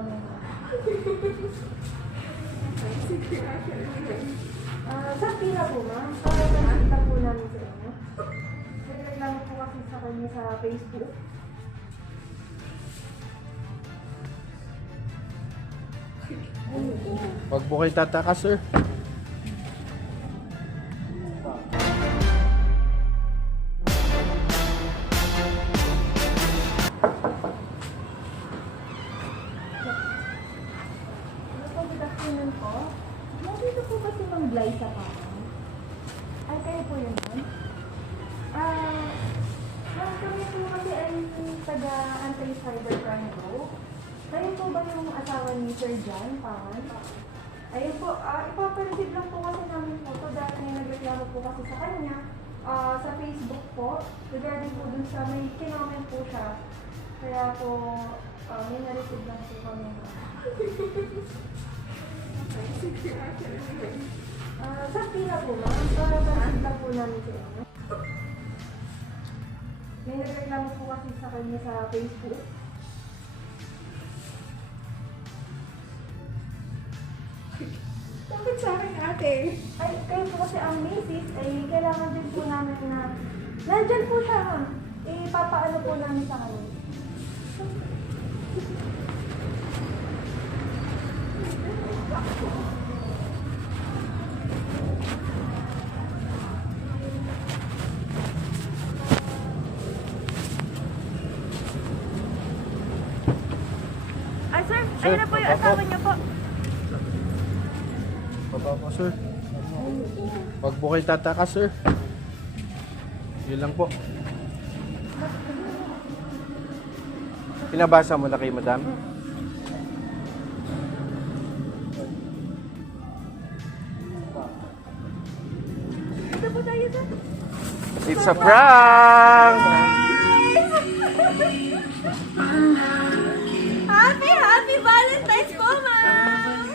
kami. Sa pila po, ma'am. Para nakita po namin sa inyo. Nagreklamo po kasi sa kanya sa Facebook. Wag po kayo tataka, sir. Good afternoon po. Nandito po kasi mang Blay sa parang. Ay, kayo po yun, ma'am? Ma'am, kami po kasi ay taga-anti-cybercrime group. Kayo po ba yung asawa ni Sir John Pangan? Ayun po, ipapareceive lang po kasi namin po ito dahil may nagreklamo po kasi sa kanya sa Facebook po regarding po dun sa may kinoment po siya. Kaya po, may na-receive lang po kami. Sa pila po, ma'am. Para pareceive po namin sa inyo. May nagreklamo po kasi sa kanya sa Facebook. Bakit sa akin, ate? Ay, kayo po kasi ang misis, ay kailangan din po namin na nandyan po siya, ma'am. Ipapaano po namin sa kanya. Ay, sir, ayun na po yung asawa niya po. Baba po, sir. Wag po kayo tataka, sir. Yun lang po. Pinabasa mo na kay madam? Ito po tayo, sir. It's a prank! Happy Valentine's po, ma'am!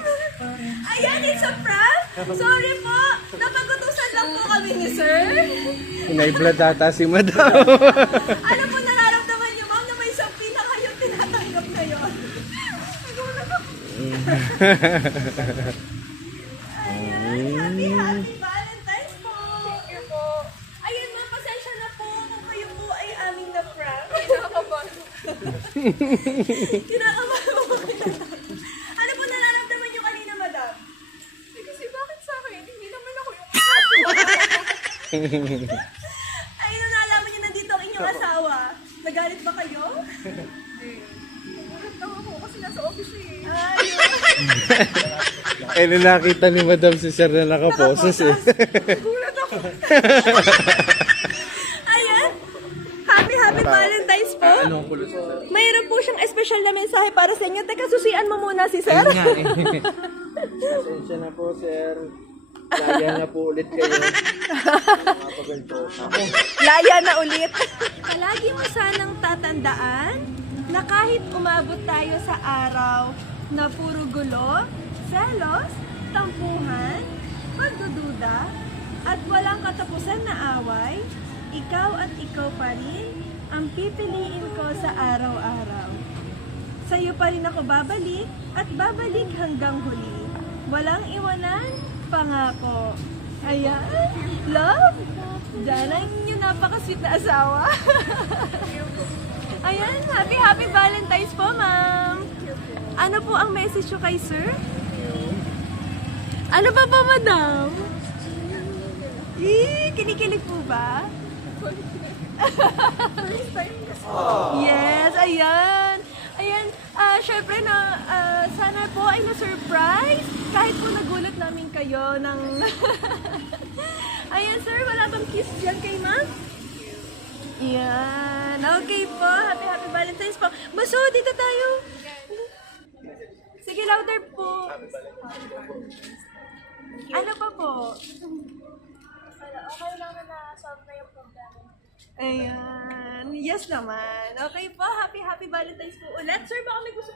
Ayan, it's a prank! Sorry po! Napagutusan lang po kami ni sir. Inay-blood ata si madam. Ano po nararamdaman niyo, ma'am, na may isang pina kayong tinatanggap ngayon? Nagulat ako. Ayan, happy Valentine's po! Thank you po. Ayan, ma'am, pasensya na po kung kayo po ay aming na-prank. Kinakabahan mo kayo. Ano po nararamdaman niyo kanina, madam? Kasi bakit sa akin? Hindi naman ako yung ay, nung nalaman niyo nandito ang inyong asawa, nagalit ba kayo? Nagulat lang ako kasi nasa office eh. Ayun. Eh, nung nakita ni madam si sir na nakaposes eh. Nagulat ako. Ayan. Happy Valentine's po. Mayroon po siyang espesyal na mensahe para sa inyo. Teka, susian mo muna si sir. Pasensya na po, sir. Laya na po ulit kayo. Mapaganto ako. Laya na ulit. Palagi mo sanang tatandaan na kahit umabot tayo sa araw na puro gulo, selos, tampuhan, pagdududa, at walang katapusan na away, ikaw at ikaw pa rin ang pipiliin ko sa araw-araw. Sa'yo pa rin ako babalik at babalik hanggang huli. Walang iwanan, pangako. Ayan, love! Diyan ang inyong napaka-sweet na asawa. Ayan, happy Valentine's po, ma'am. Ano po ang message nyo kay sir? Ano pa po, madam? Kinikilig po ba? First time kasi. Yes, ayan. Ayan, syempre na sana po ay na-surprise. Kahit po nagulat namin kayo ng... Ayan, sir, wala bang kiss dyan kay ma'am? Yan. Okay po. Happy Valentine's po. Baso, dito tayo. Sige, louder po. Ano pa po? Okay lang na solve na yung problema. Ayan. Yes naman. Okay po. Happy Valentine's po ulit. Sir, baka may gusto